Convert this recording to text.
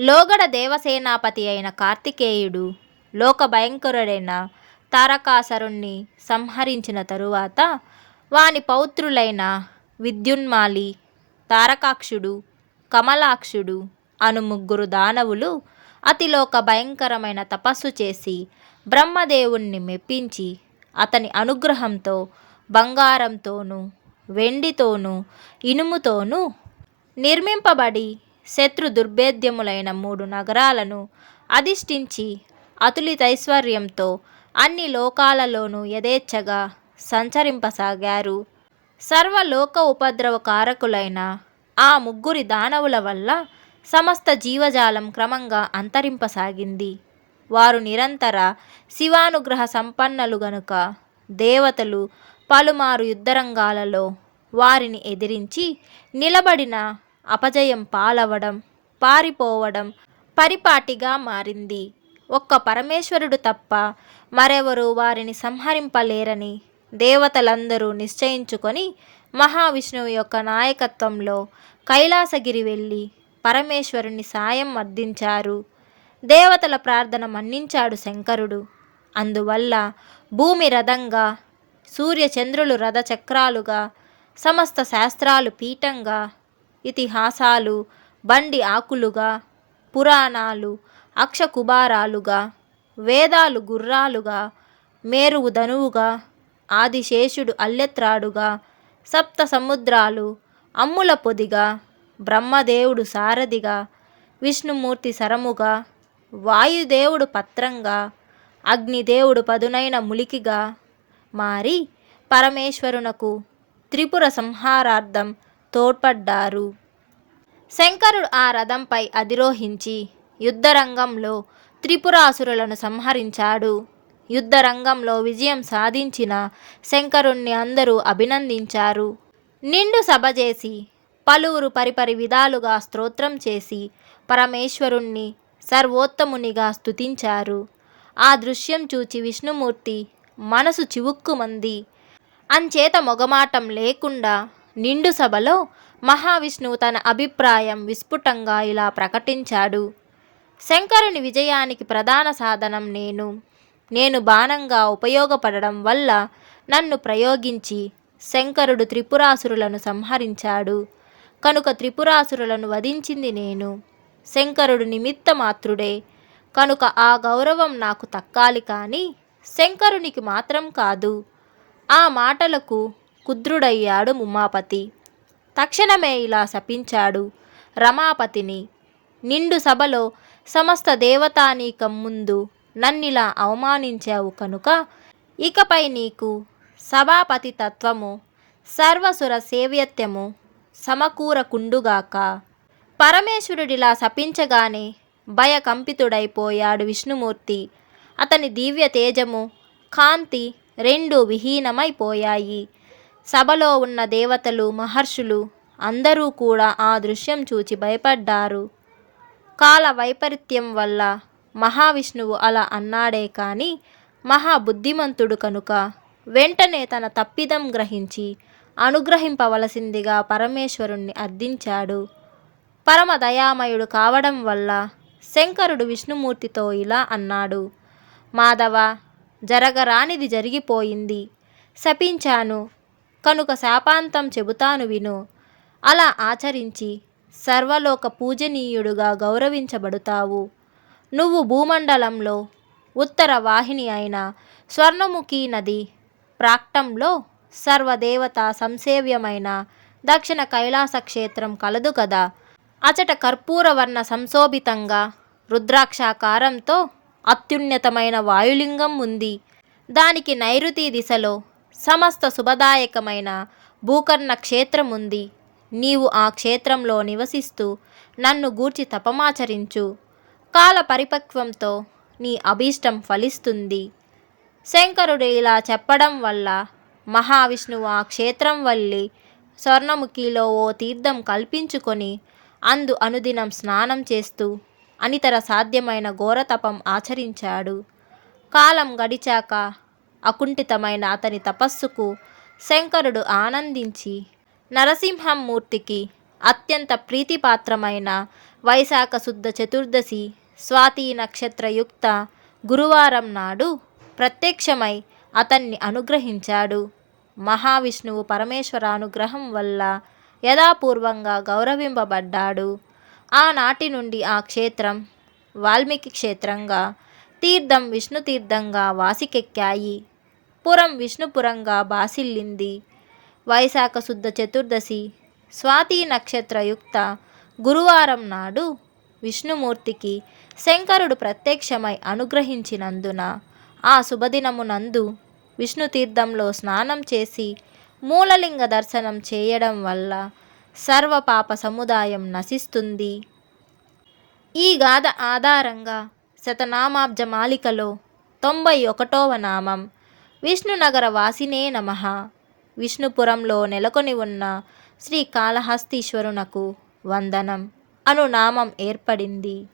లోగడ దేవసేనాపతి అయిన కార్తికేయుడు లోక భయంకరుడైన తారకాసురుణ్ణి సంహరించిన తరువాత వాని పౌత్రులైన విద్యున్మాలి తారకాక్షుడు కమలాక్షుడు అను ముగ్గురు దానవులు అతిలోక భయంకరమైన తపస్సు చేసి బ్రహ్మదేవుణ్ణి మెప్పించి అతని అనుగ్రహంతో బంగారంతోనూ వెండితోనూ ఇనుముతోనూ నిర్మింపబడి శత్రు దుర్భేద్యములైన మూడు నగరాలను అధిష్ఠించి అతులితైశ్వర్యంతో అన్ని లోకాలలోనూ యథేచ్ఛగా సంచరింపసాగారు. సర్వలోక ఉపద్రవ కారకులైన ఆ ముగ్గురి దానవుల వల్ల సమస్త జీవజాలం క్రమంగా అంతరింపసాగింది. వారు నిరంతర శివానుగ్రహ సంపన్నలు గనుక దేవతలు పలుమారు యుద్ధరంగాలలో వారిని ఎదిరించి నిలబడిన అపజయం పాలవడం పారిపోవడం పరిపాటిగా మారింది. ఒక్క పరమేశ్వరుడు తప్ప మరెవరు వారిని సంహరింపలేరని దేవతలందరూ నిశ్చయించుకొని మహావిష్ణువు యొక్క నాయకత్వంలో కైలాసగిరి వెళ్ళి పరమేశ్వరుని సాయం అర్థించారు. దేవతల ప్రార్థన మన్నించాడు శంకరుడు. అందువల్ల భూమి రథంగా సూర్యచంద్రులు రథచక్రాలుగా సమస్త శాస్త్రాలు పీఠంగా ఇతిహాసాలు బండి ఆకులుగా పురాణాలు అక్షకుబారాలుగా వేదాలు గుర్రాలుగా మేరువు ధనువుగా ఆదిశేషుడు అల్లెత్రాడుగా సప్త సముద్రాలు అమ్ముల పొదిగా బ్రహ్మదేవుడు సారథిగా విష్ణుమూర్తి సరముగా వాయుదేవుడు పత్రంగా అగ్నిదేవుడు పదునైన ములికిగా మారి పరమేశ్వరునకు త్రిపుర సంహారార్థం తోడ్పడ్డారు. శంకరుడు ఆ రథంపై అధిరోహించి యుద్ధరంగంలో త్రిపురాసురులను సంహరించాడు. యుద్ధరంగంలో విజయం సాధించిన శంకరుణ్ణి అందరూ అభినందించారు. నిండు సభ చేసి పలువురు పరిపరి విధాలుగా స్తోత్రం చేసి పరమేశ్వరుణ్ణి సర్వోత్తమునిగా స్తుతించారు. ఆ దృశ్యం చూచి విష్ణుమూర్తి మనసు చివుక్కుమంది. అంచేత మొగమాటం లేకుండా నిండు సభలో మహావిష్ణువు తన అభిప్రాయం విస్ఫుటంగా ఇలా ప్రకటించాడు. శంకరుని విజయానికి ప్రధాన సాధనం నేను. నేను బాణంగా ఉపయోగపడడం వల్ల నన్ను ప్రయోగించి శంకరుడు త్రిపురాసురులను సంహరించాడు. కనుక త్రిపురాసురులను వధించింది నేను. శంకరుడు నిమిత్త మాత్రుడే కనుక ఆ గౌరవం నాకు తక్కాలి కానీ శంకరునికి మాత్రం కాదు. ఆ మాటలకు కుద్రుడయ్యాడు ఉమాపతి. తక్షణమే ఇలా శపించాడు రమాపతిని. నిండు సభలో సమస్త దేవతానీకం ముందు నన్నిలా అవమానించావు కనుక ఇకపై నీకు సభాపతి తత్వము సర్వసుర సేవ్యత్యము సమకూరకుండుగాక. పరమేశ్వరుడిలా శపించగానే భయకంపితుడైపోయాడు విష్ణుమూర్తి. అతని దివ్య తేజము కాంతి రెండు విహీనమైపోయాయి. సభలో ఉన్న దేవతలు మహర్షులు అందరూ కూడా ఆ దృశ్యం చూచి భయపడ్డారు. కాల వైపరీత్యం వల్ల మహావిష్ణువు అలా అన్నాడే కానీ మహాబుద్ధిమంతుడు కనుక వెంటనే తన తప్పిదం గ్రహించి అనుగ్రహింపవలసిందిగా పరమేశ్వరుణ్ణి అర్థించాడు. పరమ దయామయుడు కావడం వల్ల శంకరుడు విష్ణుమూర్తితో ఇలా అన్నాడు. మాధవ జరగరానిది జరిగిపోయింది. శపించాను. కనుక శాపాంతం చెబుతాను విను. అలా ఆచరించి సర్వలోక పూజనీయుడుగా గౌరవించబడుతావు. నువ్వు భూమండలంలో ఉత్తర వాహిని అయిన స్వర్ణముఖి నది ప్రాక్టంలో సర్వదేవత సంసేవ్యమైన దక్షిణ కైలాస క్షేత్రం కలదు కదా. అచట కర్పూరవర్ణ సంశోభితంగా రుద్రాక్షాకారంతో అత్యున్నతమైన వాయులింగం ఉంది. దానికి నైరుతి దిశలో సమస్త శుభదాయకమైన భూకర్ణ క్షేత్రం ఉంది నీవు ఆ క్షేత్రంలో నివసిస్తూ నన్ను గూర్చి తపమాచరించు. కాల పరిపక్వంతో నీ అభీష్టం ఫలిస్తుంది. శంకరుడు ఇలా చెప్పడం వల్ల మహావిష్ణువు ఆ క్షేత్రం వల్లి స్వర్ణముఖిలో ఓ తీర్థం కల్పించుకొని అందు అనుదినం స్నానం చేస్తూ అనితర సాధ్యమైన ఘోరతపం ఆచరించాడు. కాలం గడిచాక అకుంఠితమైన అతని తపస్సుకు శంకరుడు ఆనందించి నరసింహమూర్తికి అత్యంత ప్రీతిపాత్రమైన వైశాఖ శుద్ధ చతుర్దశి స్వాతి నక్షత్రయుక్త గురువారం నాడు ప్రత్యక్షమై అతన్ని అనుగ్రహించాడు. మహావిష్ణువు పరమేశ్వర అనుగ్రహం వల్ల యథాపూర్వంగా గౌరవింపబడ్డాడు. ఆనాటి నుండి ఆ క్షేత్రం వాల్మీకి క్షేత్రంగా తీర్థం విష్ణుతీర్థంగా వాసికెక్కాయి. పురం విష్ణుపురంగా బాసిల్లింది. వైశాఖ శుద్ధ చతుర్దశి స్వాతి నక్షత్రయుక్త గురువారం నాడు విష్ణుమూర్తికి శంకరుడు ప్రత్యక్షమై అనుగ్రహించినందున ఆ శుభదినమునందు విష్ణుతీర్థంలో స్నానం చేసి మూలలింగ దర్శనం చేయడం వల్ల సర్వపాప సముదాయం నశిస్తుంది. ఈ గాథ ఆధారంగా శతనామాబ్జ మాలికలో తొంభై ఒకటవ నామం విష్ణునగర వాసినే నమ. విష్ణుపురంలో నెలకొని ఉన్న శ్రీ కాళహస్తీశ్వరునకు వందనం. అను నామం ఏర్పడింది.